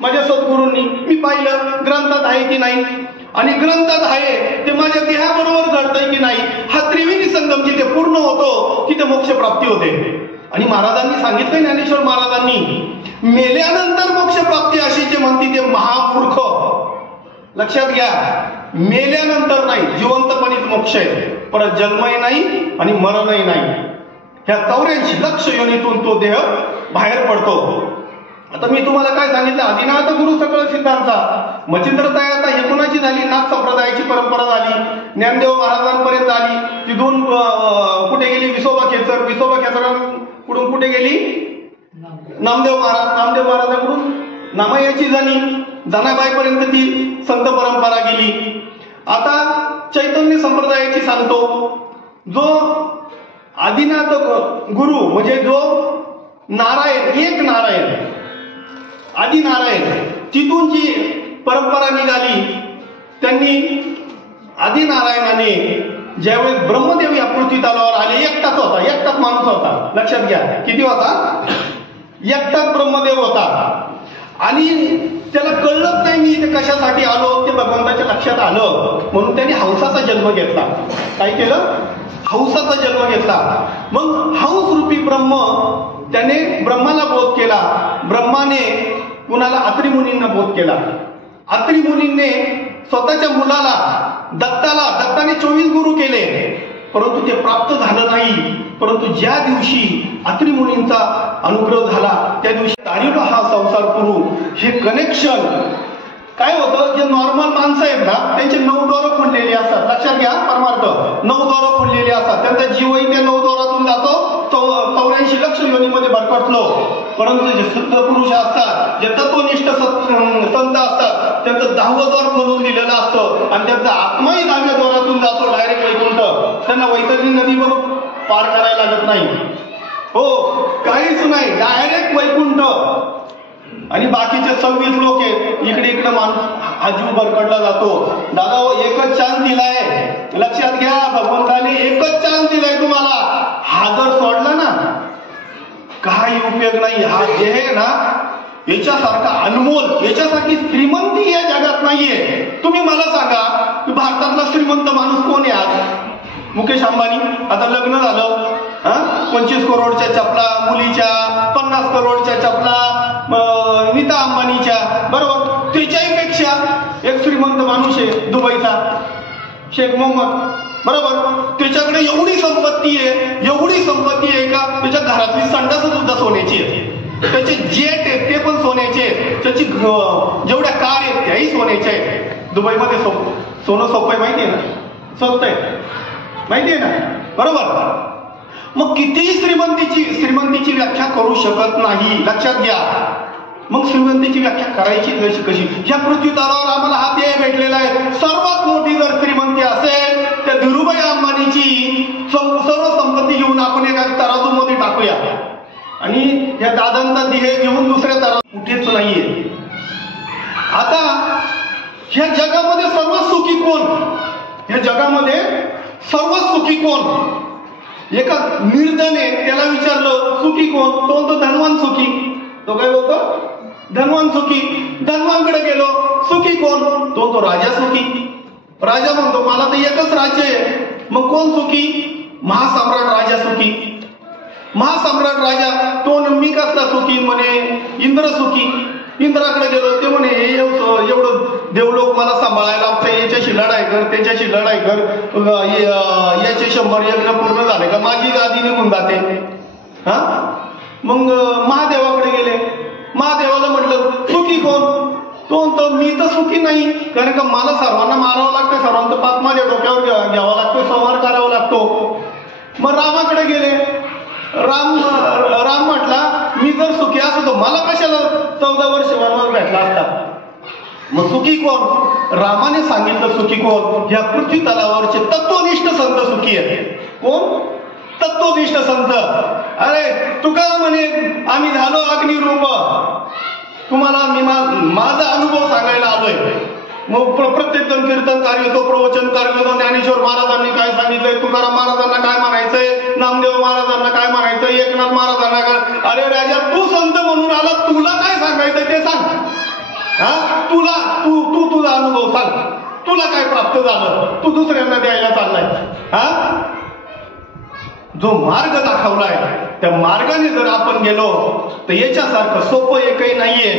माझ्या सद्गुरूंनी मी पाहिलं ग्रंथात आहे की नाही, आणि ग्रंथात आहे ते माझ्या देहाबरोबर घडतंय की नाही, हा त्रिवेणी संगम जिथे पूर्ण होतो तिथे मोक्ष प्राप्ती होते. आणि महाराजांनी सांगितलं, ज्ञानेश्वर महाराजांनी, मेल्यानंतर मोक्ष प्राप्ती अशी जे म्हणते ते महामूर्ख. लक्षात घ्या, मेल्यानंतर नाही, जिवंतपणीच मोक्ष आहे. परत जन्मही नाही आणि मरणही नाही. ह्या 84 लक्ष योनीतून तो देह बाहेर पडतो. आता मी तुम्हाला काय सांगितलं, आदिनाथ गुरु सकळ सिद्धांचा मच्छिंद्र तयाचा हे कोणाची झाली, नाथ संप्रदायाची परंपरा झाली, ज्ञानदेव महाराजांपर्यंत आली. तिथून कुठे गेली, विसोबा खेचर, विसोबा खेचरांकडून कुठे गेली, नामदेव महाराजांकडून नामयाची झाली, जनाबाईपर्यंत ती संत परंपरा गेली. आता चैतन्य संप्रदायाची सांगतो, जो आदिनाथ गुरु म्हणजे जो नारायण, एक नारायण, आदि नारायण, तिथून जी परंपरा निघाली, त्यांनी आदि नारायणाने ज्यावेळेस ब्रह्मदेव या पृथ्वी तलावर आले, एकटाच होता, एकटाच माणूस होता. लक्षात घ्या, किती होता, एकटाच ब्रह्मदेव होता. आणि त्याला कळलंच नाही मी इथे कशासाठी आलो, ते भगवंताच्या लक्षात आलं, म्हणून त्यांनी हंसाचा जन्म घेतला. काय केलं, हंसाचा जन्म घेतला. मग हंस रूपी ब्रह्म त्याने ब्रह्माला बोध केला, ब्रह्माने कुणाला, अत्री मुनींना बोध केला. अत्री मुनींनी स्वतःच्या मुलाला दत्ताने 24 गुरु केले, परंतु ते प्राप्त झालं नाही. परंतु ज्या दिवशी अत्री मुनींचा अनुग्रह झाला त्या दिवशी तारीला हा संसार पुरू. हे कनेक्शन काय होतं, जे नॉर्मल माणसं आहेत ना, त्यांचे 9 द्वार फुललेले असतात. लक्षात घ्या, परमार्थ 9 द्वार फुललेले असतात. त्यांचा जीवही त्या 9 द्वारातून जातो, 84 लक्ष योनीमध्ये भरकटलो. परंतु जे शुद्ध पुरुष असतात, जे तत्वनिष्ठ संत असतात, त्यांचं 10वं द्वार खोलून दिलेलं असतं आणि त्यांचा आत्माही 10व्या द्वारातून जातो डायरेक्ट वैकुंठ. त्यांना वैतरणी नदीवर पार करायला लागत नाही, हो, काहीच नाही, डायरेक्ट वैकुंठ. आणि बाकीचे 26 लोक आहेत, इकडे माणूस हा जीव भरकडला जातो. दादा हो, एकच चान्स दिलाय, लक्षात घ्या, भगवंताने एकच चान्स दिलाय तुम्हाला. हा जर सोडला ना, काही उपयोग नाही. हा देह आहे ना, याच्यासारखा अनमोल, याच्यासारखी श्रीमंती या जगात नाहीये. तुम्ही मला सांगा, भारतातला श्रीमंत माणूस कोण आहे आज? मुकेश अंबानी. आता लग्न झालं, 25 करोडच्या चपला मुलीच्या, 50 करोडच्या चपला नीता अंबानीच्या, बरोबर. त्याच्याही पेक्षा एक श्रीमंत माणूस आहे दुबईचा, शेख मोहम्मद, बरोबर. त्याच्याकडे एवढी संपत्ती आहे का त्याच्या घरातली संडास सुद्धा सोन्याची आहे, त्याचे जेट आहेत ते पण सोन्याचे आहेत, त्याची जेवढ्या कार आहेत त्याही सोन्याच्या आहेत. दुबईमध्ये सोनं सोपं आहे, माहिती आहे ना, स्वस्त आहे, माहिती आहे ना, बरोबर. मग कितीही श्रीमंतीची व्याख्या करू शकत नाही. लक्षात घ्या. मग श्रीमंतीची व्याख्या करायची कशी? या पृथ्वी तलावर आम्हाला हा देह भेटलेला आहे. सर्वात मोठी जर श्रीमंती असेल त्या धीरूभाई अंबानीची सर्व संपत्ती घेऊन आपण एका तराजूमध्ये टाकूया आणि या दादांचा देह घेऊन दुसऱ्या तराजू कुठेच नाहीये. आता ह्या जगामध्ये सर्वात सुखी कोण? ह्या जगामध्ये सर्वात सुखी कोण? एका निर्धने त्याला विचारलं सुखी कोण? तो धनवान सुखी. तो काय बोलतो? धनवान सुखी. धनवानकडे गेलो, सुखी कोण? तो राजा सुखी. राजा म्हणतो मला तर एकच राज्य आहे. मग कोण सुखी? महासम्राट राजा सुखी. महासम्राट राजा तो मी कसला सुखी? म्हणे इंद्र सुखी. इंद्राकडे गेलो, ते म्हणे एवढं देवलोक मला सांभाळायला लागतं, याच्याशी लढाई कर, त्याच्याशी लढाई कर, याचे 100 यज्ञ पूर्ण झाले का माझी गादी निघून जाते. हा, मग महादेवाकडे गेले. महादेवाला म्हटलं सुखी कोण? तो म्हणतो मी तर सुखी नाही, कारण का मला सर्वांना मारावं लागतं, सर्वांचं पाप माझ्या डोक्यावर घ्यावा लागतो, संहार करावा लागतो. मग रामाकडे गेले. राम म्हटला मी जर सुखी असतो मला कशाला 14 वर्ष वनवास भेटला असता. मग सुखी कोण? रामाने सांगितलं सुखी कोण? या पृथ्वी तलावरचे तत्वनिष्ठ संत सुखी आहेत. कोण? तत्वनिष्ठ संत. अरे तुका म्हणे आम्ही झालो अग्निरूप, तुम्हाला मी माझा अनुभव सांगायला आलोय. मग प्रत्येक जण कीर्तनकार येतो, प्रवचनकार येतो. ज्ञानेश्वर महाराजांनी काय सांगितलंय, तुकाराम महाराजांना काय म्हणायचंय, नामदेव महाराजांना काय म्हणायचंय, एकनाथ महाराजांना काय. अरे राजा तू संत म्हणून आला, तुला काय सांगायचंय ते सांग. हा तुला तू तू तुझा अनुभव सांग, तुला काय प्राप्त झालं, तू दुसऱ्यांना द्यायला चाललाय. हा जो मार्ग दाखवलाय त्या मार्गाने जर आपण गेलो तर याच्यासारखं सोपं एकही नाहीये.